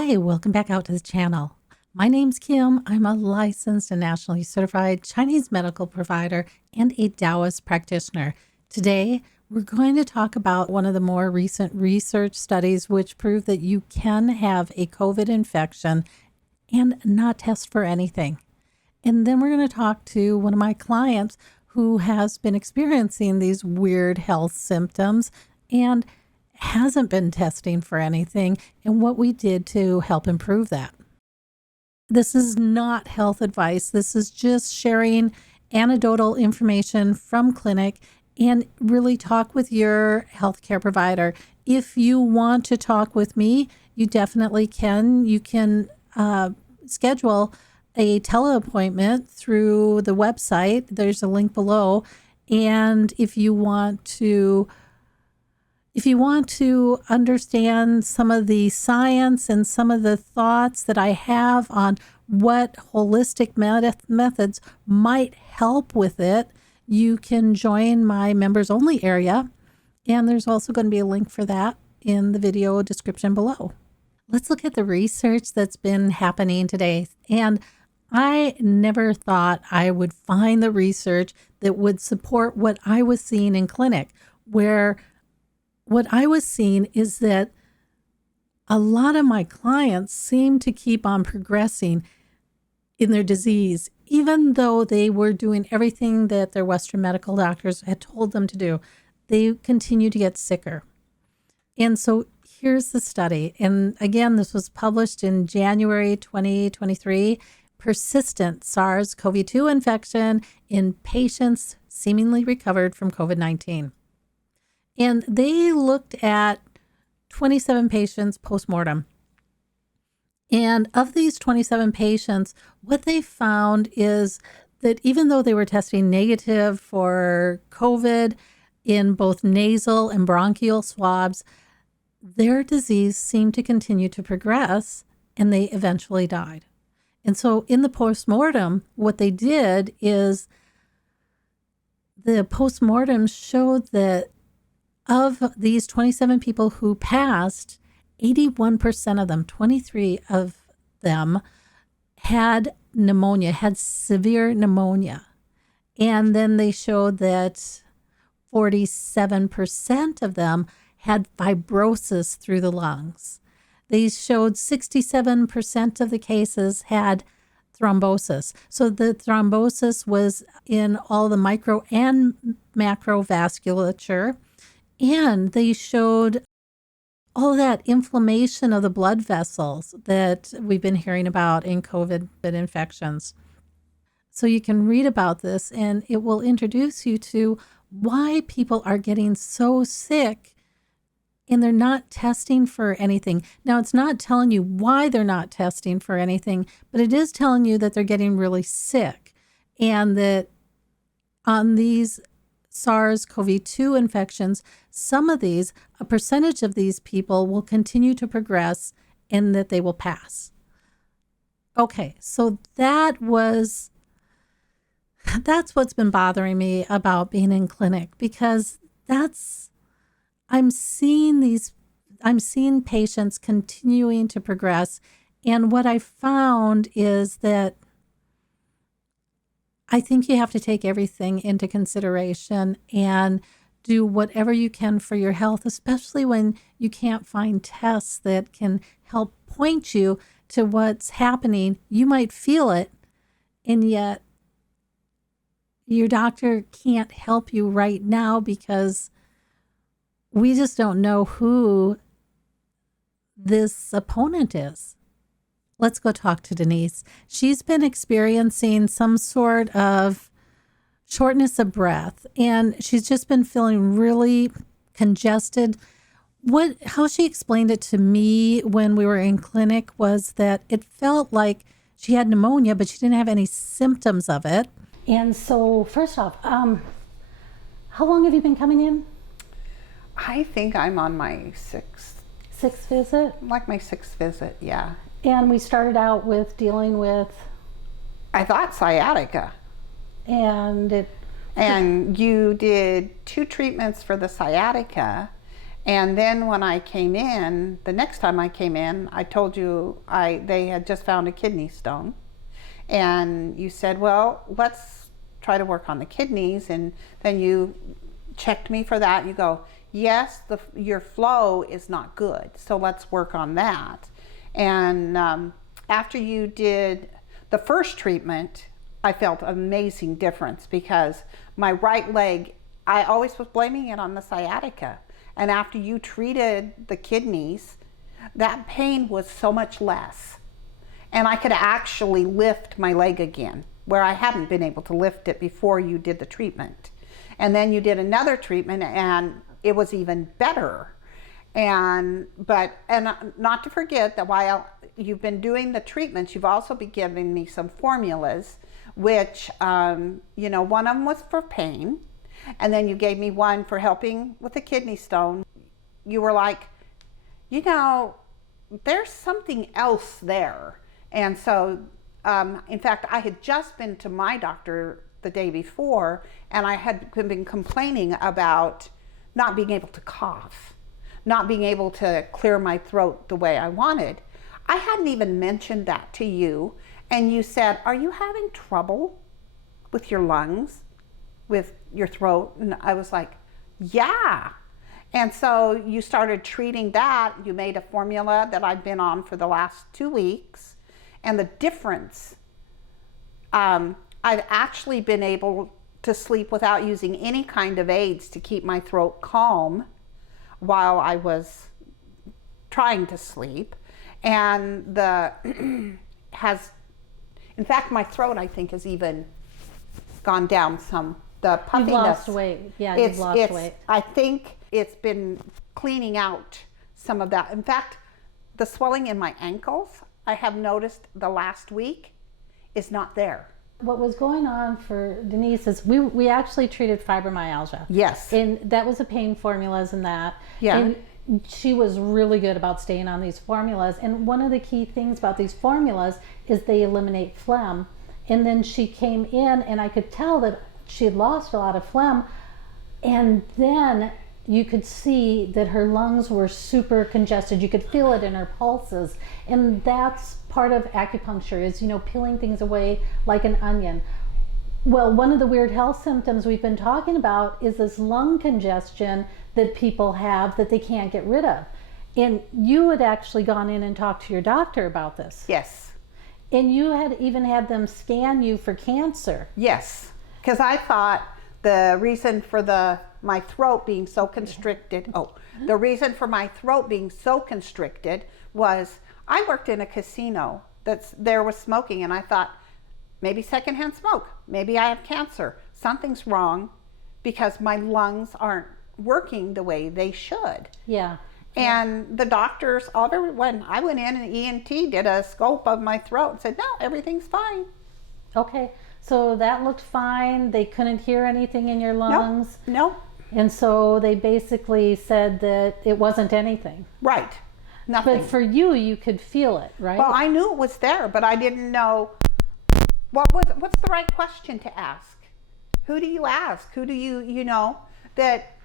Hi, welcome back out to the channel. My name's Kim. I'm a licensed and nationally certified Chinese medical provider and a Taoist practitioner. Today, we're going to talk about one of the more recent research studies which prove that you can have a COVID infection and not test for anything. And then we're going to talk to one of my clients who has been experiencing these weird health symptoms and hasn't been testing for anything, and what we did to help improve that. This is not health advice. This is just sharing anecdotal information from clinic and really talk with your healthcare provider. If you want to talk with me, you definitely can. You can schedule a teleappointment through the website. There's a link below. And if you want to understand some of the science and some of the thoughts that I have on what holistic methods might help with it, you can join my members only area. And there's also going to be a link for that in the video description below. Let's look at the research that's been happening today. And I never thought I would find the research that would support what I was seeing in clinic, where what I was seeing is that a lot of my clients seem to keep on progressing in their disease, even though they were doing everything that their Western medical doctors had told them to do. They continue to get sicker. And so here's the study. And again, this was published in January 2023, persistent SARS-CoV-2 infection in patients seemingly recovered from COVID-19. And they looked at 27 patients postmortem. And of these 27 patients, what they found is that even though they were testing negative for COVID in both nasal and bronchial swabs, their disease seemed to continue to progress and they eventually died. And so in the postmortem, what they did is the postmortem showed that of these 27 people who passed, 81% of them, 23 of them, had pneumonia, had severe pneumonia. And then they showed that 47% of them had fibrosis through the lungs. They showed 67% of the cases had thrombosis. So the thrombosis was in all the micro and macro vasculature. And they showed all that inflammation of the blood vessels that we've been hearing about in COVID infections. So you can read about this and it will introduce you to why people are getting so sick and they're not testing for anything. Now, it's not telling you why they're not testing for anything, but it is telling you that they're getting really sick and that on these SARS-CoV-2 infections, some of these, a percentage of these people will continue to progress and that they will pass. Okay, so that's what's been bothering me about being in clinic, because I'm seeing patients continuing to progress. And what I found is that I think you have to take everything into consideration and do whatever you can for your health, especially when you can't find tests that can help point you to what's happening. You might feel it, and yet your doctor can't help you right now because we just don't know who this opponent is. Let's go talk to Denise. She's been experiencing some sort of shortness of breath, and she's just been feeling really congested. How she explained it to me when we were in clinic was that it felt like she had pneumonia, but she didn't have any symptoms of it. And so, first off, how long have you been coming in? I think I'm on my sixth visit? Like my sixth visit, yeah. And we started out with dealing with... I thought sciatica. And you did 2 treatments for the sciatica, And then when I came in, the next time I came in, I told you they had just found a kidney stone. And you said, well, let's try to work on the kidneys. And then you checked me for that. You go, yes, your flow is not good, so let's work on that. And after you did the first treatment, I felt an amazing difference, because my right leg, I always was blaming it on the sciatica. And after you treated the kidneys, that pain was so much less. And I could actually lift my leg again, where I hadn't been able to lift it before you did the treatment. And then you did another treatment, and it was even better. And not to forget that while you've been doing the treatments, you've also been giving me some formulas, which, one of them was for pain. And then you gave me one for helping with the kidney stone. You were like, there's something else there. And so, in fact, I had just been to my doctor the day before, and I had been complaining about not being able to cough, not being able to clear my throat the way I wanted. I hadn't even mentioned that to you, and you said, are you having trouble with your lungs, with your throat? And I was like, yeah. And so you started treating that. You made a formula that I've been on for the last 2 weeks, and the difference, I've actually been able to sleep without using any kind of aids to keep my throat calm while I was trying to sleep. And in fact, my throat, I think, has even gone down some. The puffiness. You've lost weight. Yeah, you've lost weight. I think it's been cleaning out some of that. In fact, the swelling in my ankles, I have noticed the last week, is not there. What was going on for Denise is we actually treated fibromyalgia. Yes. And that was a pain formulas and that. Yeah. And she was really good about staying on these formulas. And one of the key things about these formulas is they eliminate phlegm. And then she came in, and I could tell that she had lost a lot of phlegm. And then you could see that her lungs were super congested. You could feel it in her pulses. And that's part of acupuncture, is, peeling things away like an onion. Well, one of the weird health symptoms we've been talking about is this lung congestion that people have that they can't get rid of. And you had actually gone in and talked to your doctor about this. Yes. And you had even had them scan you for cancer. Yes. Because I thought the reason for my throat being so constricted, the reason for my throat being so constricted was I worked in a casino there was smoking, and I thought, maybe secondhand smoke, maybe I have cancer, something's wrong, because my lungs aren't working the way they should. Yeah. And the doctors, when I went in, and ENT did a scope of my throat and said, no, everything's fine. Okay. So that looked fine. They couldn't hear anything in your lungs. No. And so they basically said that it wasn't anything. Right. Nothing. But for you, you could feel it, right? Well, I knew it was there, but I didn't know what's the right question to ask. Who do you ask? Who do you know that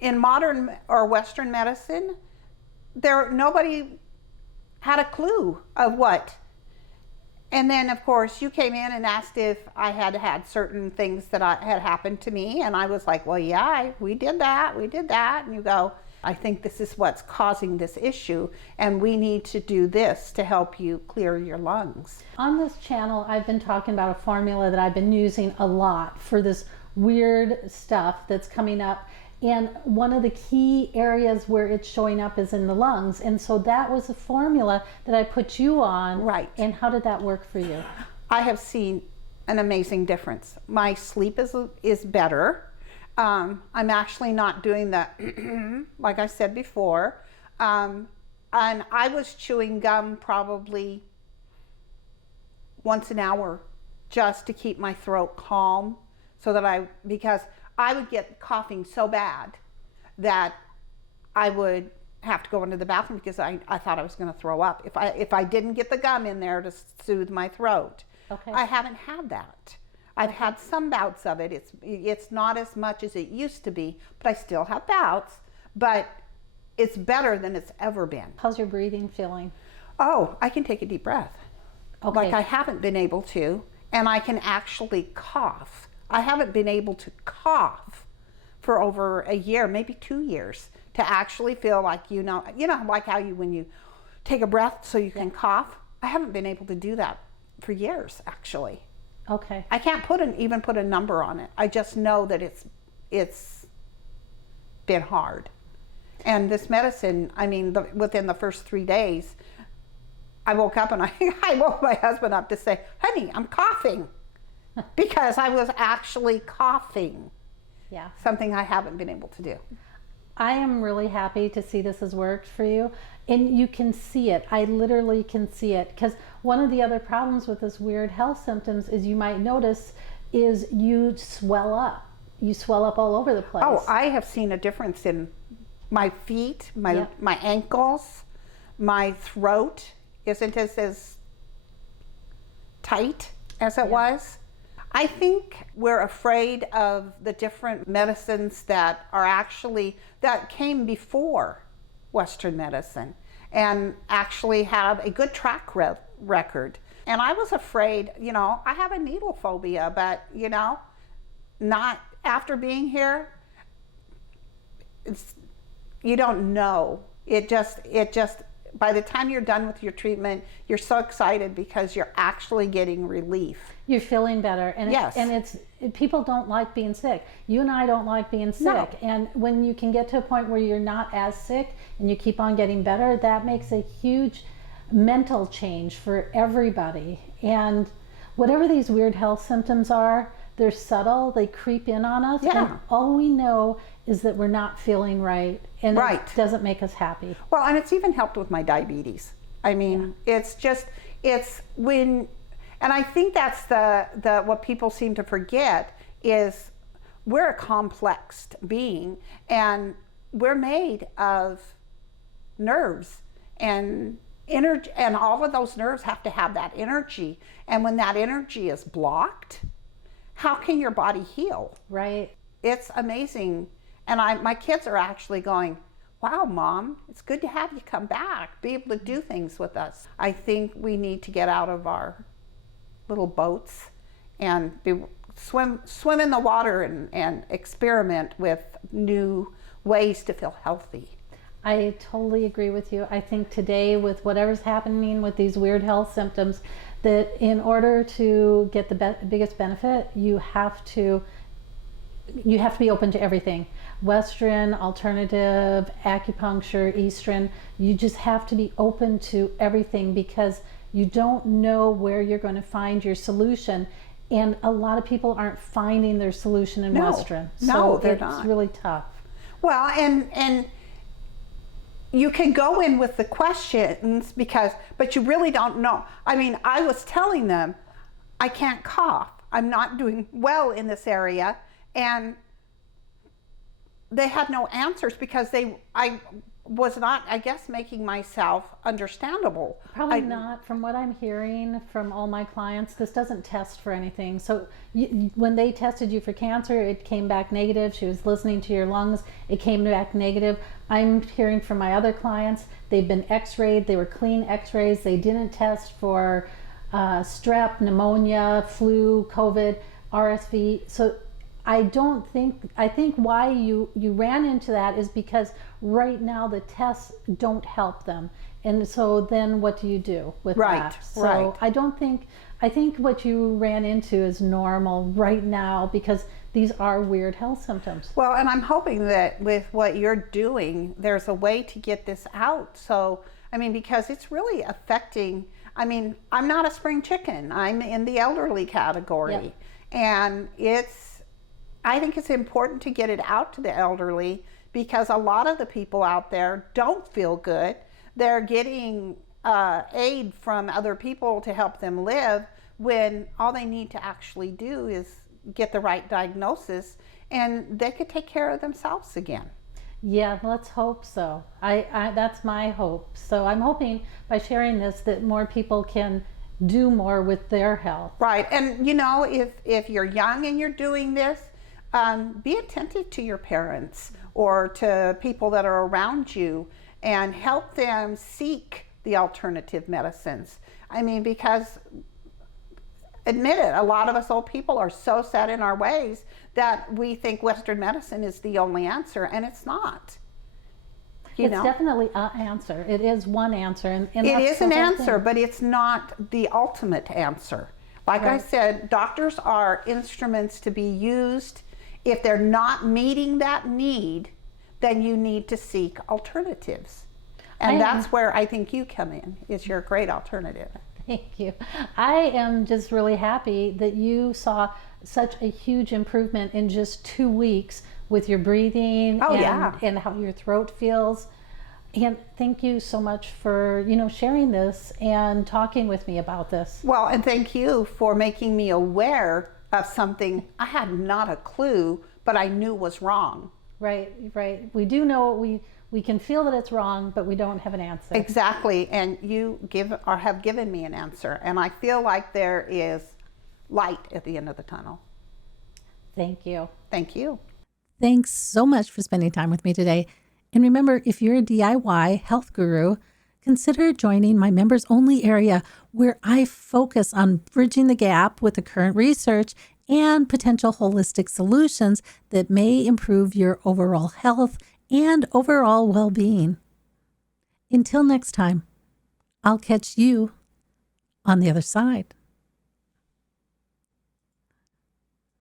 in modern or Western medicine, nobody had a clue of what. And then, of course, you came in and asked if I had certain things that had happened to me. And I was like, well, yeah, we did that. And you go, I think this is what's causing this issue. And we need to do this to help you clear your lungs. On this channel, I've been talking about a formula that I've been using a lot for this weird stuff that's coming up. And one of the key areas where it's showing up is in the lungs. And so that was a formula that I put you on. Right. And how did that work for you? I have seen an amazing difference. My sleep is better. I'm actually not doing that, like I said before. And I was chewing gum probably once an hour just to keep my throat calm, because I would get coughing so bad that I would have to go into the bathroom because I thought I was going to throw up if I didn't get the gum in there to soothe my throat. Okay. I haven't had that. I've had some bouts of it. It's not as much as it used to be, but I still have bouts. But it's better than it's ever been. How's your breathing feeling? Oh, I can take a deep breath. Okay. Like I haven't been able to, and I can actually cough. I haven't been able to cough for over a year, maybe 2 years, to actually feel like, like how when you take a breath so you can cough. I haven't been able to do that for years, actually. Okay. I can't even put a number on it. I just know that it's been hard. And this medicine, I mean, within the first 3 days, I woke up and I woke my husband up to say, honey, I'm coughing. Because I was actually coughing. Yeah. Something I haven't been able to do. I am really happy to see this has worked for you. And you can see it. I literally can see it. Because one of the other problems with this weird health symptoms is you might notice is you swell up. You swell up all over the place. Oh, I have seen a difference in my feet, my ankles, my throat isn't as tight as it was. I think we're afraid of the different medicines that came before Western medicine and actually have a good track record. And I was afraid, I have a needle phobia, but, not after being here, you don't know. It just, by the time you're done with your treatment, you're so excited because you're actually getting relief. You're feeling better. And yes. People don't like being sick. You and I don't like being sick. No. And when you can get to a point where you're not as sick and you keep on getting better, that makes a huge mental change for everybody. And whatever these weird health symptoms are, they're subtle, they creep in on us. Yeah. And all we know is that we're not feeling right. And it doesn't make us happy. Well, and it's even helped with my diabetes. I mean, it's when, and I think that's the what people seem to forget is we're a complex being, and we're made of nerves and energy, and all of those nerves have to have that energy. And when that energy is blocked, how can your body heal? Right. It's amazing. And my kids are actually going, wow, Mom, it's good to have you come back, be able to do things with us. I think we need to get out of our little boats and swim in the water and experiment with new ways to feel healthy. I totally agree with you. I think today, with whatever's happening with these weird health symptoms, that in order to get the biggest benefit, you have to be open to everything. Western, alternative, acupuncture, Eastern, you just have to be open to everything because you don't know where you're going to find your solution. And a lot of people aren't finding their solution in Western. No, they're it's not. Really tough. Well, and you can go in with the questions but you really don't know. I mean, I was telling them, I can't cough. I'm not doing well in this area. And they had no answers because I was not, I guess, making myself understandable. Probably not. From what I'm hearing from all my clients, this doesn't test for anything. So when they tested you for cancer, it came back negative. She was listening to your lungs. It came back negative. I'm hearing from my other clients, they've been x-rayed. They were clean x-rays. They didn't test for strep, pneumonia, flu, COVID, RSV. So I think why you ran into that is because right now the tests don't help them. And so then what do you do with that? So I think what you ran into is normal right now because these are weird health symptoms. Well, and I'm hoping that with what you're doing, there's a way to get this out. So, I mean, because it's really affecting, I mean, I'm not a spring chicken. I'm in the elderly category. Yep. And I think it's important to get it out to the elderly because a lot of the people out there don't feel good. They're getting aid from other people to help them live when all they need to actually do is get the right diagnosis and they could take care of themselves again. Yeah, let's hope so. That's my hope. So I'm hoping by sharing this that more people can do more with their health. Right. And if you're young and you're doing this, be attentive to your parents or to people that are around you and help them seek the alternative medicines. I mean, because admit it, a lot of us old people are so set in our ways that we think Western medicine is the only answer, and it's not. It's definitely an answer. It is one answer. And it is an answer, but it's not the ultimate answer. Like I said, doctors are instruments to be used. If they're not meeting that need, then you need to seek alternatives. And that's where I think you come in, is you're a great alternative. Thank you. I am just really happy that you saw such a huge improvement in just 2 weeks with your breathing and how your throat feels. And thank you so much for, sharing this and talking with me about this. Well, and thank you for making me aware of something I had not a clue, but I knew was wrong. Right. We do know we can feel that it's wrong, but we don't have an answer. Exactly. And you have given me an answer. And I feel like there is light at the end of the tunnel. Thank you. Thank you. Thanks so much for spending time with me today. And remember, if you're a DIY health guru, consider joining my members only area where I focus on bridging the gap with the current research and potential holistic solutions that may improve your overall health and overall well-being. Until next time, I'll catch you on the other side.